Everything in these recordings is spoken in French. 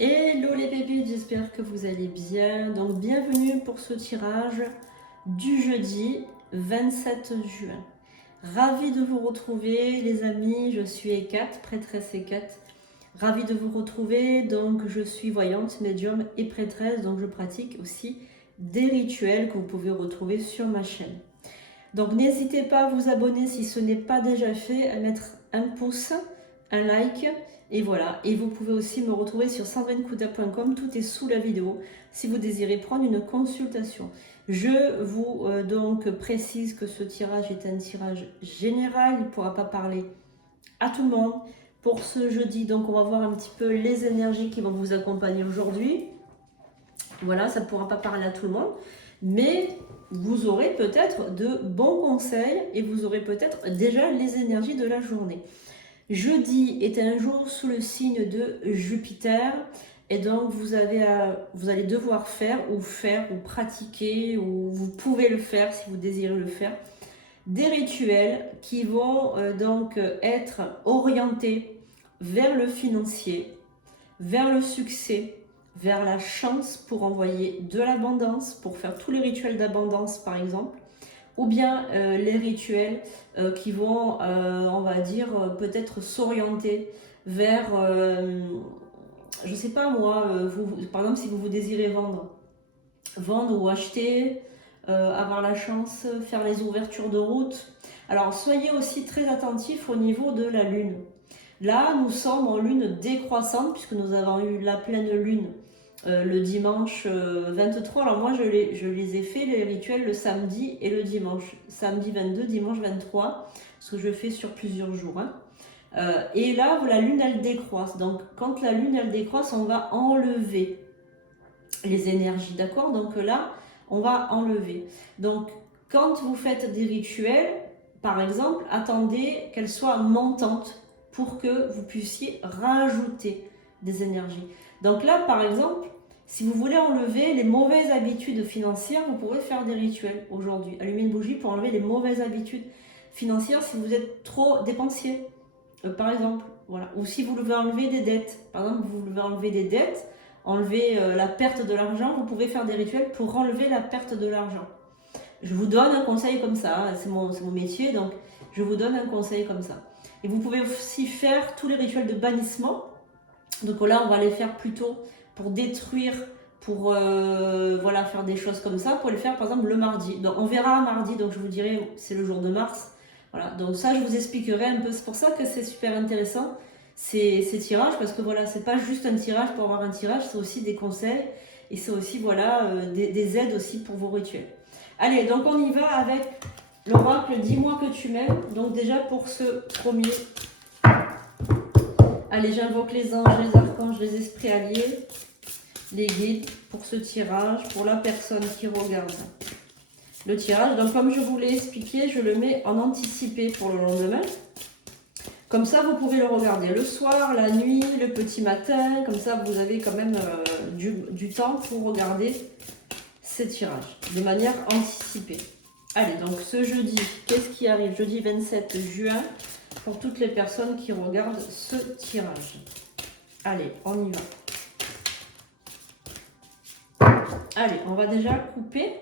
Hello les bébés, j'espère que vous allez bien. Donc bienvenue pour ce tirage du jeudi 27 juin. Ravie de vous retrouver les amis, je suis Hécate, prêtresse Hécate. Ravie de vous retrouver, donc je suis voyante, médium et prêtresse, donc je pratique aussi des rituels que vous pouvez retrouver sur ma chaîne. Donc n'hésitez pas à vous abonner si ce n'est pas déjà fait, à mettre un pouce, un like, et voilà. Et vous pouvez aussi me retrouver sur sandrinekouta.com, tout est sous la vidéo, si vous désirez prendre une consultation. Je vous donc précise que ce tirage est un tirage général, il ne pourra pas parler à tout le monde. Pour ce jeudi, donc on va voir un petit peu les énergies qui vont vous accompagner aujourd'hui. Voilà, ça ne pourra pas parler à tout le monde, mais vous aurez peut-être de bons conseils et vous aurez peut-être déjà les énergies de la journée. Jeudi est un jour sous le signe de Jupiter et donc vous allez devoir faire ou pratiquer, ou vous pouvez le faire si vous désirez le faire, des rituels qui vont donc être orientés vers le financier, vers le succès, vers la chance pour envoyer de l'abondance, pour faire tous les rituels d'abondance par exemple, ou bien les rituels qui vont, on va dire, peut-être s'orienter vers, je sais pas moi, par exemple si vous désirez vendre ou acheter, avoir la chance, faire les ouvertures de route. Alors soyez aussi très attentifs au niveau de la lune. Là, nous sommes en lune décroissante puisque nous avons eu la pleine lune le dimanche 23. Alors moi, je les ai fait, les rituels, le samedi et le dimanche. Samedi 22, dimanche 23, ce que je fais sur plusieurs jours. Hein. Et là, la lune, elle décroisse. Donc, quand la lune, elle décroisse, on va enlever les énergies, d'accord? Donc là, on va enlever. Donc, quand vous faites des rituels, par exemple, attendez qu'elles soient montantes pour que vous puissiez rajouter des énergies. Donc là, par exemple, si vous voulez enlever les mauvaises habitudes financières, vous pouvez faire des rituels aujourd'hui. Allumer une bougie pour enlever les mauvaises habitudes financières si vous êtes trop dépensier, par exemple. Voilà. Ou si vous voulez enlever des dettes. Par exemple, vous voulez enlever des dettes, enlever la perte de l'argent, vous pouvez faire des rituels pour enlever la perte de l'argent. Je vous donne un conseil comme ça, hein. C'est mon métier, donc je vous donne un conseil comme ça. Et vous pouvez aussi faire tous les rituels de bannissement. Donc là, on va les faire plutôt pour détruire, pour voilà, faire des choses comme ça, pour les faire par exemple le mardi. Donc on verra mardi, donc je vous dirai, c'est le jour de Mars. Voilà, donc ça, je vous expliquerai un peu. C'est pour ça que c'est super intéressant, ces tirages, parce que voilà, c'est pas juste un tirage pour avoir un tirage, c'est aussi des conseils, et c'est aussi, voilà, des aides aussi pour vos rituels. Allez, donc on y va avec l'oracle « Dis-moi que tu m'aimes ». Donc déjà pour ce premier... Allez, j'invoque les anges, les archanges, les esprits alliés, les guides pour ce tirage, pour la personne qui regarde le tirage. Donc comme je vous l'ai expliqué, je le mets en anticipé pour le lendemain. Comme ça, vous pouvez le regarder le soir, la nuit, le petit matin. Comme ça, vous avez quand même du temps pour regarder ces tirages de manière anticipée. Allez, donc ce jeudi, qu'est-ce qui arrive? Jeudi 27 juin, pour toutes les personnes qui regardent ce tirage. Allez, on y va. Allez, on va déjà couper.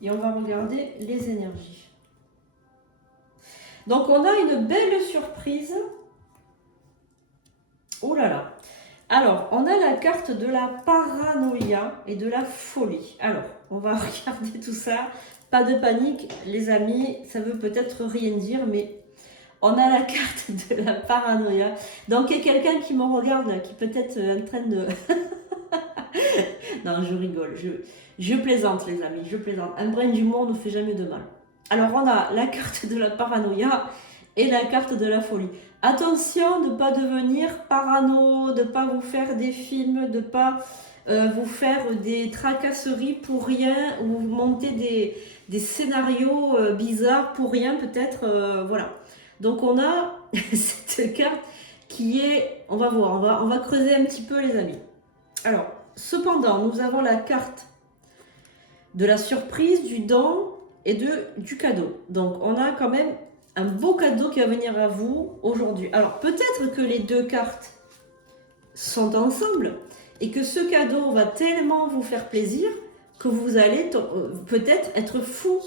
Et on va regarder les énergies. Donc, on a une belle surprise. Oh là là. Alors, on a la carte de la paranoïa et de la folie. Alors, on va regarder tout ça. Pas de panique, les amis. Ça veut peut-être rien dire, mais on a la carte de la paranoïa. Donc, il y a quelqu'un qui me regarde, qui peut-être est en train de... Non, je rigole. Je plaisante, les amis. Je plaisante. Un brin d'humour ne fait jamais de mal. Alors, on a la carte de la paranoïa et la carte de la folie. Attention de ne pas devenir parano, de ne pas vous faire des films, de ne pas vous faire des tracasseries pour rien, ou monter des scénarios bizarres pour rien, peut-être. Voilà. Donc, on a cette carte qui est... On va voir, on va creuser un petit peu, les amis. Alors, cependant, nous avons la carte de la surprise, du don et du cadeau. Donc, on a quand même un beau cadeau qui va venir à vous aujourd'hui. Alors, peut-être que les deux cartes sont ensemble et que ce cadeau va tellement vous faire plaisir que vous allez peut-être être fou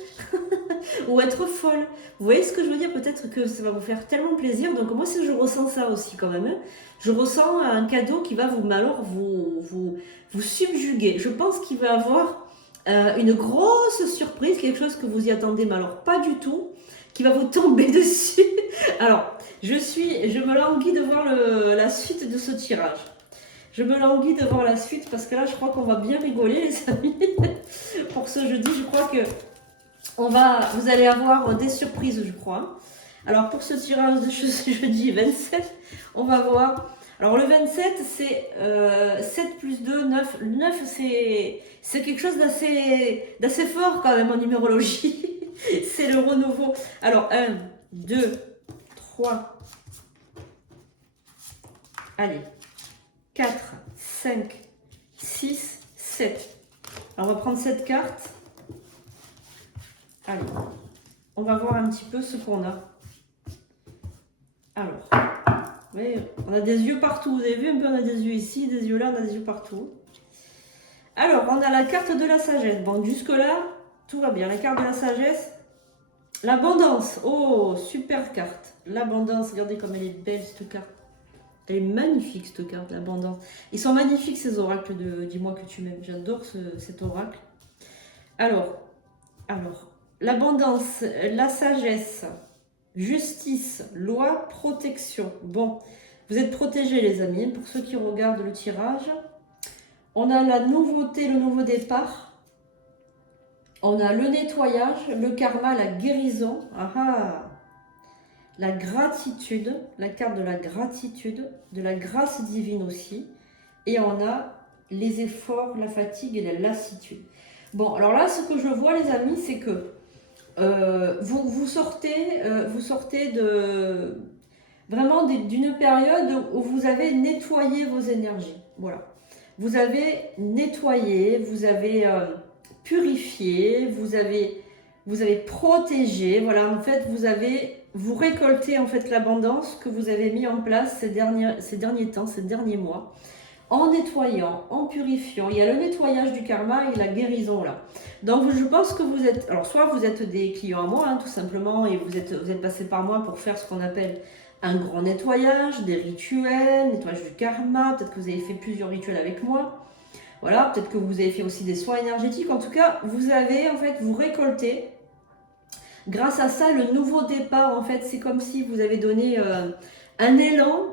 ou être folle. Vous voyez ce que je veux dire? Peut-être que ça va vous faire tellement plaisir. Donc moi, je ressens ça aussi quand même. Hein. Je ressens un cadeau qui va vous subjuguer. Je pense qu'il va avoir une grosse surprise, quelque chose que vous y attendez, mais alors pas du tout, qui va vous tomber dessus. Alors, je me languis de voir la suite de ce tirage. Je me languis de voir la suite parce que là, je crois qu'on va bien rigoler, les amis. Pour ce jeudi, je crois que vous allez avoir des surprises, je crois. Alors, pour ce tirage de jeudi 27, on va voir. Alors, le 27, c'est 7 plus 2, 9. Le 9, c'est quelque chose d'assez fort quand même en numérologie. C'est le renouveau. Alors, 1, 2, 3. Allez. 4, 5, 6, 7. Alors, on va prendre cette carte. Allez, on va voir un petit peu ce qu'on a. Alors, vous voyez, on a des yeux partout. Vous avez vu un peu, on a des yeux ici, des yeux là, on a des yeux partout. Alors, on a la carte de la sagesse. Bon, jusque-là, tout va bien. La carte de la sagesse. L'abondance. Oh, super carte. L'abondance, regardez comme elle est belle, cette carte. Elle est magnifique, cette carte, l'abondance. Ils sont magnifiques, ces oracles de Dis-moi que tu m'aimes. J'adore cet oracle. Alors, l'abondance, la sagesse, justice, loi, protection. Bon, vous êtes protégés, les amis. Pour ceux qui regardent le tirage, on a la nouveauté, le nouveau départ. On a le nettoyage, le karma, la guérison. Ah ah! La gratitude, la carte de la gratitude, de la grâce divine aussi. Et on a les efforts, la fatigue et la lassitude. Bon, alors là, ce que je vois, les amis, c'est que vous sortez de vraiment d'une période où vous avez nettoyé vos énergies. Voilà. Vous avez nettoyé, vous avez purifié, vous avez protégé. Voilà, en fait, vous récoltez en fait l'abondance que vous avez mis en place ces derniers temps, ces derniers mois, en nettoyant, en purifiant. Il y a le nettoyage du karma et la guérison là. Donc je pense que vous êtes, alors soit vous êtes des clients à moi, hein, tout simplement, et vous êtes passé par moi pour faire ce qu'on appelle un grand nettoyage, des rituels, nettoyage du karma. Peut-être que vous avez fait plusieurs rituels avec moi. Voilà, peut-être que vous avez fait aussi des soins énergétiques. En tout cas, vous récoltez. Grâce à ça, le nouveau départ, en fait, c'est comme si vous avez donné un élan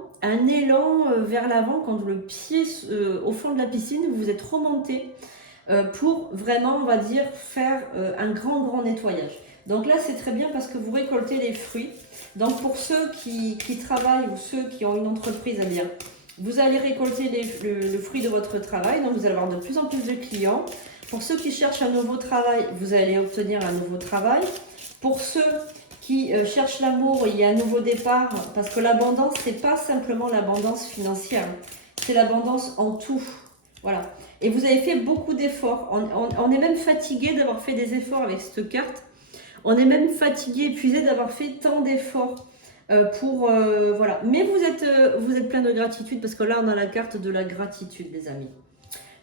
vers l'avant quand le pied au fond de la piscine, vous êtes remonté pour vraiment, on va dire, faire un grand nettoyage. Donc là, c'est très bien parce que vous récoltez les fruits. Donc pour ceux qui travaillent ou ceux qui ont une entreprise, eh bien, vous allez récolter le fruit de votre travail. Donc vous allez avoir de plus en plus de clients. Pour ceux qui cherchent un nouveau travail, vous allez obtenir un nouveau travail. Pour ceux qui cherchent l'amour, il y a un nouveau départ, parce que l'abondance, c'est pas simplement l'abondance financière, c'est l'abondance en tout. Voilà. Et vous avez fait beaucoup d'efforts. On est même fatigué d'avoir fait des efforts avec cette carte. On est même fatigué, épuisé d'avoir fait tant d'efforts voilà. Mais vous êtes plein de gratitude parce que là, on a la carte de la gratitude, les amis.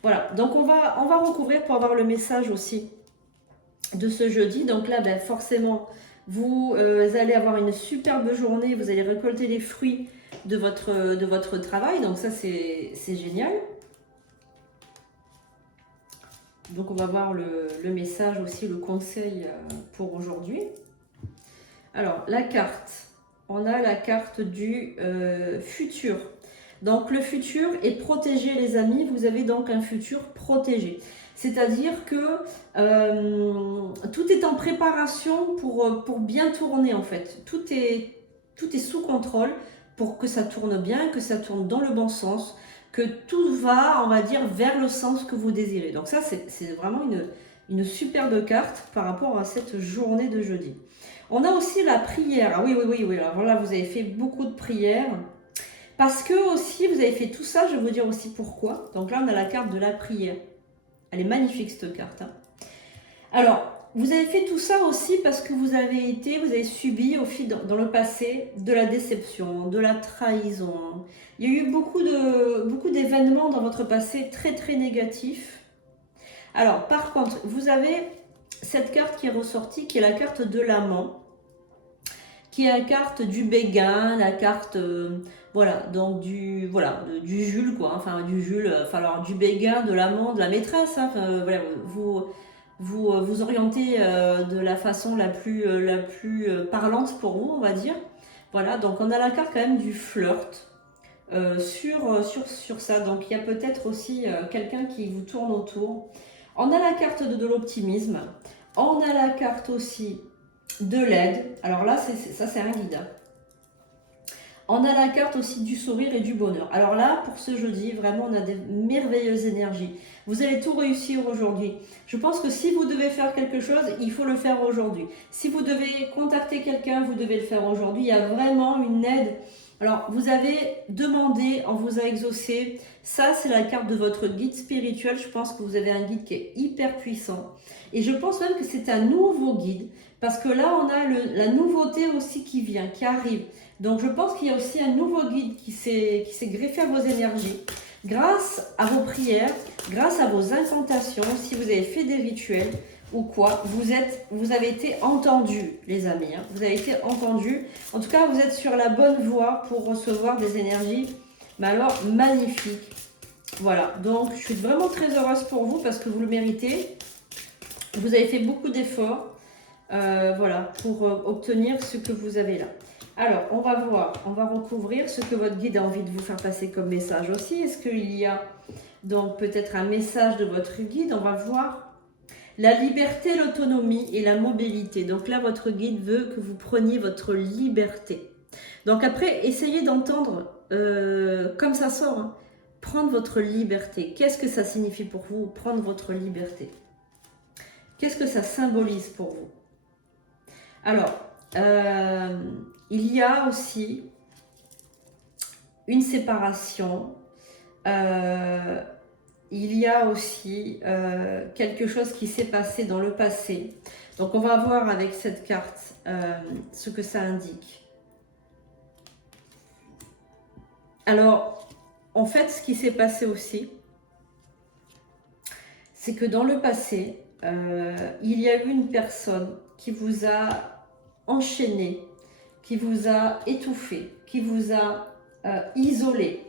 Voilà. Donc, on va recouvrir pour avoir le message aussi de ce jeudi. Donc là, ben, forcément, vous allez avoir une superbe journée. Vous allez récolter les fruits de votre travail. Donc ça, c'est génial. Donc on va voir le message aussi, le conseil pour aujourd'hui. Alors, la carte. On a la carte du futur. Donc le futur est protégé, les amis. Vous avez donc un futur protégé. C'est-à-dire que tout est en préparation pour bien tourner en fait. Tout est sous contrôle pour que ça tourne bien, que ça tourne dans le bon sens, que tout va, on va dire, vers le sens que vous désirez. Donc ça, c'est vraiment une superbe carte par rapport à cette journée de jeudi. On a aussi la prière. Ah oui. Alors là, vous avez fait beaucoup de prières. Parce que aussi, vous avez fait tout ça, je vais vous dire aussi pourquoi. Donc là, on a la carte de la prière. Elle est magnifique, cette carte. Hein. Alors, vous avez fait tout ça aussi parce que vous avez subi dans le passé de la déception, de la trahison. Il y a eu beaucoup d'événements dans votre passé très très négatifs. Alors par contre, vous avez cette carte qui est ressortie, qui est la carte de l'amant, qui est la carte du béguin, la carte, voilà, donc du Jules, quoi, enfin du Jules, enfin alors du béguin, de l'amant, de la maîtresse, hein, voilà, vous orientez de la façon la plus parlante pour vous, on va dire. Voilà, donc on a la carte quand même du flirt sur ça, donc il y a peut-être aussi quelqu'un qui vous tourne autour. On a la carte de l'optimisme, on a la carte aussi de l'aide. Alors là, ça c'est un guide. On a la carte aussi du sourire et du bonheur. Alors là, pour ce jeudi, vraiment, on a des merveilleuses énergies. Vous allez tout réussir aujourd'hui. Je pense que si vous devez faire quelque chose, il faut le faire aujourd'hui. Si vous devez contacter quelqu'un, vous devez le faire aujourd'hui. Il y a vraiment une aide. Alors, vous avez demandé, on vous a exaucé. Ça, c'est la carte de votre guide spirituel. Je pense que vous avez un guide qui est hyper puissant. Et je pense même que c'est un nouveau guide. Parce que là, on a la nouveauté aussi qui vient, qui arrive. Donc, je pense qu'il y a aussi un nouveau guide qui s'est greffé à vos énergies. Grâce à vos prières, grâce à vos incantations, si vous avez fait des rituels ou quoi, vous avez été entendus, les amis. Hein. Vous avez été entendus. En tout cas, vous êtes sur la bonne voie pour recevoir des énergies, mais alors magnifiques. Voilà, donc je suis vraiment très heureuse pour vous parce que vous le méritez. Vous avez fait beaucoup d'efforts. Voilà, pour obtenir ce que vous avez là. Alors, on va voir, on va recouvrir ce que votre guide a envie de vous faire passer comme message aussi. Est-ce qu'il y a donc peut-être un message de votre guide? On va voir la liberté, l'autonomie et la mobilité. Donc là, votre guide veut que vous preniez votre liberté. Donc après, essayez d'entendre comme ça sort, hein, prendre votre liberté. Qu'est-ce que ça signifie pour vous, prendre votre liberté? Qu'est-ce que ça symbolise pour vous? Alors, il y a aussi une séparation, il y a aussi quelque chose qui s'est passé dans le passé. Donc, on va voir avec cette carte ce que ça indique. Alors, en fait, ce qui s'est passé aussi, c'est que dans le passé, il y a eu une personne qui vous a enchaîné, qui vous a étouffé, qui vous a isolé.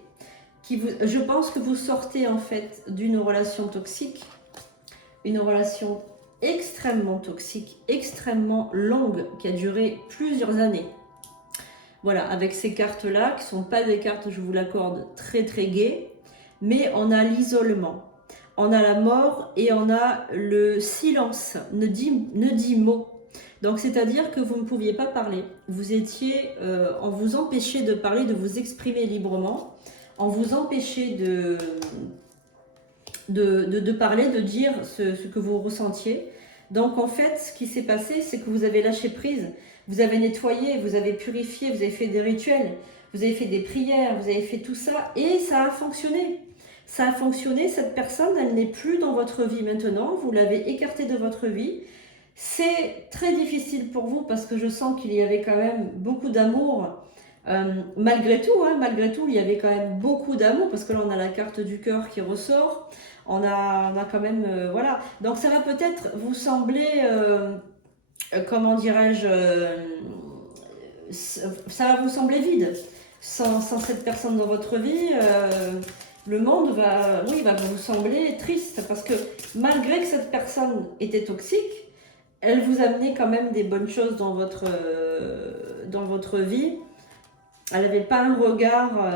Je pense que vous sortez en fait d'une relation toxique, une relation extrêmement toxique, extrêmement longue, qui a duré plusieurs années. Voilà, avec ces cartes-là, qui ne sont pas des cartes, je vous l'accorde, très très gaies, mais on a l'isolement. On a la mort et on a le silence, ne dit mot. Donc, c'est-à-dire que vous ne pouviez pas parler. Vous étiez, on vous empêchait de parler, de vous exprimer librement. On vous empêchait de parler, de dire ce que vous ressentiez. Donc, en fait, ce qui s'est passé, c'est que vous avez lâché prise. Vous avez nettoyé, vous avez purifié, vous avez fait des rituels, vous avez fait des prières, vous avez fait tout ça et ça a fonctionné. Ça a fonctionné, cette personne, elle n'est plus dans votre vie maintenant, vous l'avez écartée de votre vie. C'est très difficile pour vous parce que je sens qu'il y avait quand même beaucoup d'amour. Malgré tout, il y avait quand même beaucoup d'amour parce que là, on a la carte du cœur qui ressort. On a quand même, voilà. Donc, ça va peut-être vous sembler, comment dirais-je, ça va vous sembler vide. Sans cette personne dans votre vie, le monde va vous sembler triste parce que malgré que cette personne était toxique, elle vous amenait quand même des bonnes choses dans votre vie. Elle n'avait pas un regard,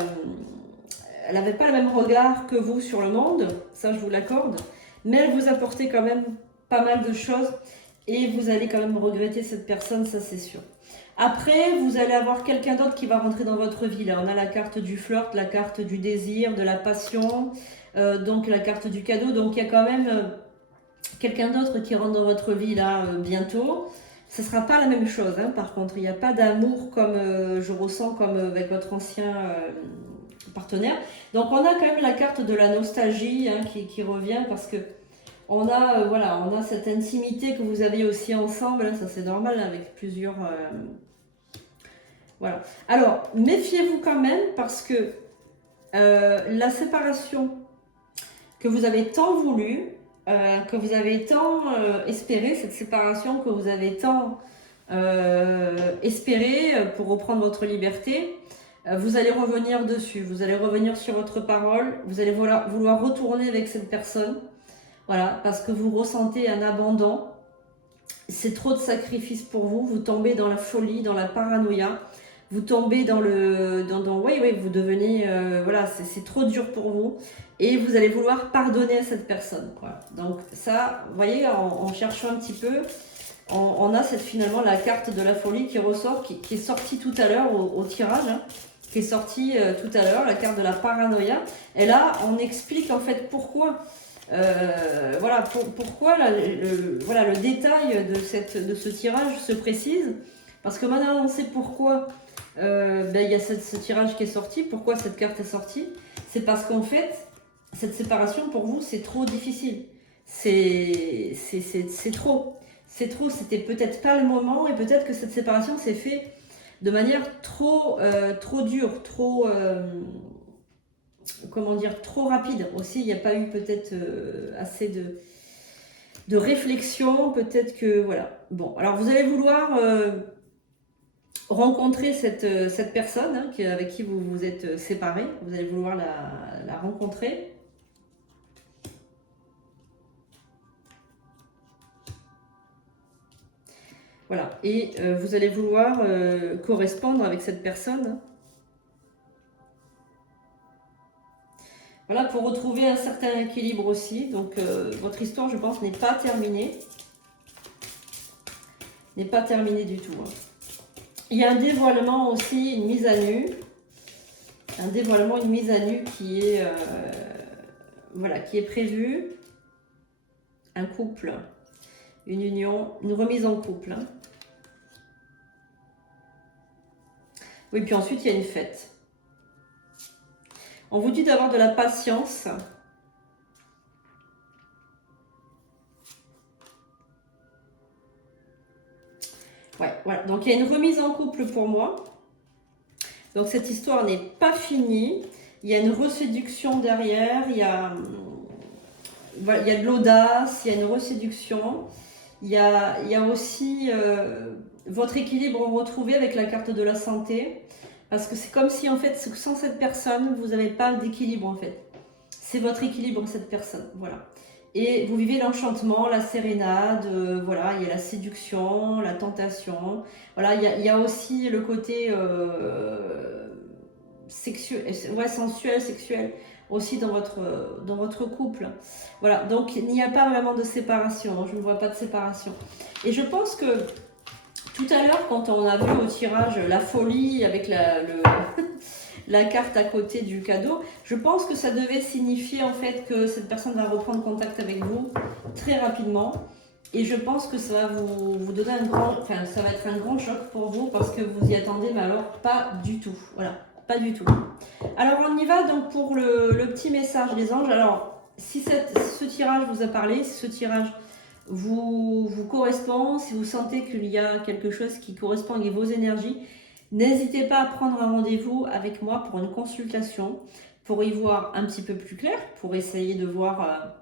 elle n'avait pas le même regard que vous sur le monde, ça je vous l'accorde, mais elle vous apportait quand même pas mal de choses et vous allez quand même regretter cette personne, ça c'est sûr. Après, vous allez avoir quelqu'un d'autre qui va rentrer dans votre vie. Là, on a la carte du flirt, la carte du désir, de la passion, donc la carte du cadeau. Donc, il y a quand même quelqu'un d'autre qui rentre dans votre vie là bientôt. Ce ne sera pas la même chose, hein, par contre. Il n'y a pas d'amour comme je ressens comme avec votre ancien partenaire. Donc, on a quand même la carte de la nostalgie hein, qui revient parce que On a, voilà, on a cette intimité que vous avez aussi ensemble, hein, ça c'est normal avec plusieurs... voilà. Alors, méfiez-vous quand même parce que la séparation que vous avez tant voulu, que vous avez tant espéré, cette séparation que vous avez tant espéré pour reprendre votre liberté, vous allez revenir dessus, vous allez revenir sur votre parole, vous allez vouloir retourner avec cette personne, voilà, parce que vous ressentez un abandon, c'est trop de sacrifices pour vous, vous tombez dans la folie, dans la paranoïa, vous tombez dans le... oui, vous devenez... voilà, c'est trop dur pour vous. Et vous allez vouloir pardonner à cette personne. Voilà. Donc ça, vous voyez, en cherchant un petit peu, on a finalement la carte de la folie qui ressort, qui est sortie tout à l'heure au tirage, hein, qui est sortie tout à l'heure, la carte de la paranoïa. Et là, on explique en fait pourquoi... voilà, pourquoi là, le détail de ce tirage se précise. Parce que maintenant on sait pourquoi il y a ce tirage qui est sorti, pourquoi cette carte est sortie. C'est parce qu'en fait, cette séparation pour vous c'est trop difficile. C'est trop. C'est trop, c'était peut-être pas le moment et peut-être que cette séparation s'est faite de manière trop dure, trop... comment dire, trop rapide aussi. Il n'y a pas eu peut-être assez de réflexion, peut-être que voilà. Bon, alors vous allez vouloir rencontrer cette personne hein, avec qui vous vous êtes séparés. Vous allez vouloir la rencontrer. Voilà, et vous allez vouloir correspondre avec cette personne. Voilà, pour retrouver un certain équilibre aussi. Donc, votre histoire, je pense, n'est pas terminée. N'est pas terminée du tout. Hein. Il y a un dévoilement aussi, une mise à nu. Un dévoilement, une mise à nu qui est, voilà, qui est prévue. Un couple, une union, une remise en couple. Hein. Oui, puis ensuite, il y a une fête. On vous dit d'avoir de la patience. Ouais, voilà. Donc, il y a une remise en couple pour moi. Donc, cette histoire n'est pas finie. Il y a une reséduction derrière. Il y a de l'audace. Il y a une reséduction. Il y a aussi votre équilibre retrouvé avec la carte de la santé. Parce que c'est comme si, en fait, sans cette personne, vous n'avez pas d'équilibre, en fait. C'est votre équilibre, cette personne. Voilà. Et vous vivez l'enchantement, la sérénade, voilà, il y a la séduction, la tentation. Voilà, il y a aussi le côté sexuel, ouais, sensuel, sexuel aussi dans votre couple. Voilà, donc il n'y a pas vraiment de séparation, je ne vois pas de séparation. Et je pense que tout à l'heure, quand on a vu au tirage la folie avec la carte à côté du cadeau, je pense que ça devait signifier en fait que cette personne va reprendre contact avec vous très rapidement. Et je pense que ça va vous donner ça va être un grand choc pour vous parce que vous y attendez, mais alors pas du tout. Voilà, pas du tout. Alors on y va donc pour le petit message des anges. Alors, si ce tirage vous a parlé, si ce tirage vous correspond, si vous sentez qu'il y a quelque chose qui correspond avec vos énergies, n'hésitez pas à prendre un rendez-vous avec moi pour une consultation, pour y voir un petit peu plus clair, pour essayer de voir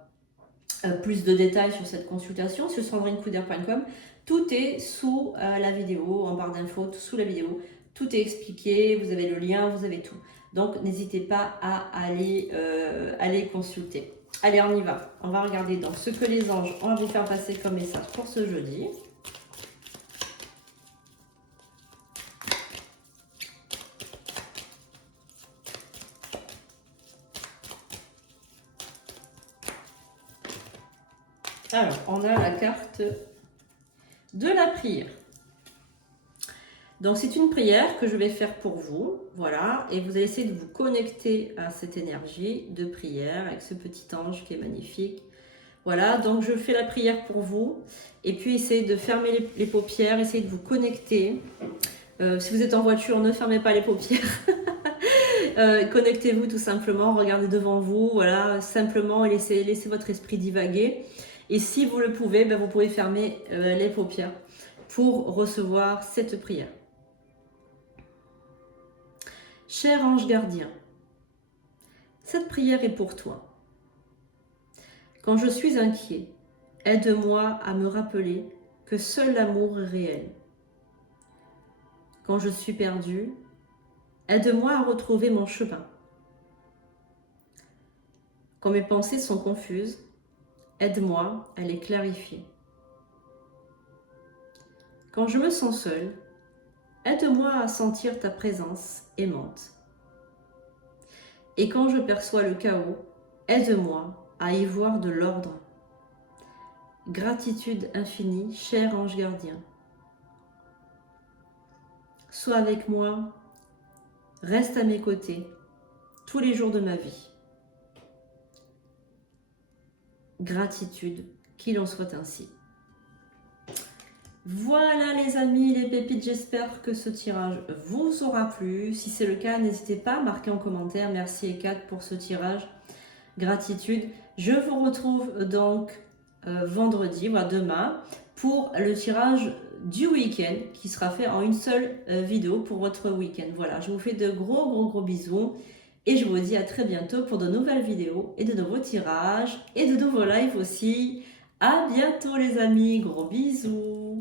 plus de détails sur cette consultation sur sandrinecoudert.com. Tout est sous la vidéo, en barre d'infos, sous la vidéo. Tout est expliqué, vous avez le lien, vous avez tout. Donc n'hésitez pas à aller consulter. Allez, on y va. On va regarder donc ce que les anges ont à vous faire passer comme message pour ce jeudi. Alors, on a la carte de la prière. Donc, c'est une prière que je vais faire pour vous. Voilà. Et vous allez essayer de vous connecter à cette énergie de prière avec ce petit ange qui est magnifique. Voilà. Donc, je fais la prière pour vous. Et puis, essayez de fermer les paupières. Essayez de vous connecter. Si vous êtes en voiture, ne fermez pas les paupières. Connectez-vous tout simplement. Regardez devant vous. Voilà. Simplement, et laissez votre esprit divaguer. Et si vous le pouvez, vous pouvez fermer les paupières pour recevoir cette prière. Cher ange gardien, cette prière est pour toi. Quand je suis inquiet, aide-moi à me rappeler que seul l'amour est réel. Quand je suis perdu, aide-moi à retrouver mon chemin. Quand mes pensées sont confuses, aide-moi à les clarifier. Quand je me sens seule, aide-moi à sentir ta présence aimante. Et quand je perçois le chaos, aide-moi à y voir de l'ordre. Gratitude infinie, cher ange gardien. Sois avec moi, reste à mes côtés tous les jours de ma vie. Gratitude, qu'il en soit ainsi. Voilà les amis, les pépites, j'espère que ce tirage vous aura plu. Si c'est le cas, n'hésitez pas à marquer en commentaire. Merci Ekat pour ce tirage. Gratitude. Je vous retrouve donc vendredi, demain, pour le tirage du week-end qui sera fait en une seule vidéo pour votre week-end. Voilà, je vous fais de gros bisous et je vous dis à très bientôt pour de nouvelles vidéos et de nouveaux tirages et de nouveaux lives aussi. À bientôt les amis, gros bisous.